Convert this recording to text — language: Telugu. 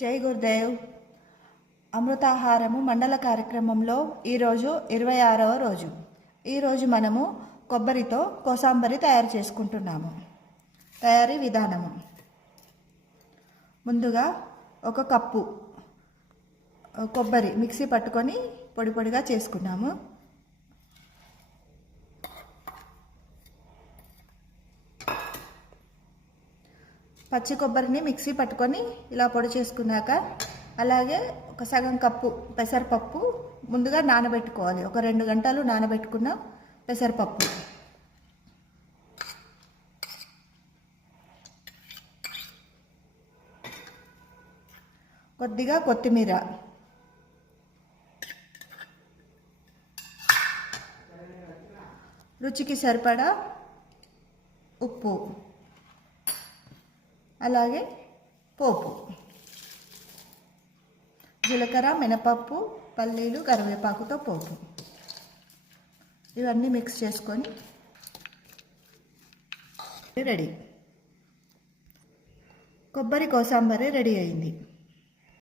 జై గురుదేవ్. అమృతాహారము మండల కార్యక్రమంలో ఈరోజు ఇరవై ఆరవ రోజు. ఈరోజు మనము కొబ్బరితో కోసాంబరి తయారు చేసుకుంటున్నాము. తయారీ విధానము. ముందుగా ఒక కప్పు కొబ్బరి మిక్సీ పట్టుకొని పొడి పొడిగా చేసుకున్నాము. పచ్చి కొబ్బరిని మిక్సీ పట్టుకొని ఇలా పొడి చేసుకున్నాక అలాగే ఒక సగం కప్పు పెసరపప్పు ముందుగా నానబెట్టుకోవాలి. ఒక రెండు గంటలు నానబెట్టుకున్న పెసరపప్పు. కొద్దిగా కొత్తిమీర. రుచికి సరిపడా ఉప్పు. అలాగే పోపు జీలకర్ర మినపప్పు పల్లీలు కరివేపాకుతో పోపు. ఇవన్నీ మిక్స్ చేసుకొని రెడీ. కొబ్బరి కోసాంబరి రెడీ అయింది.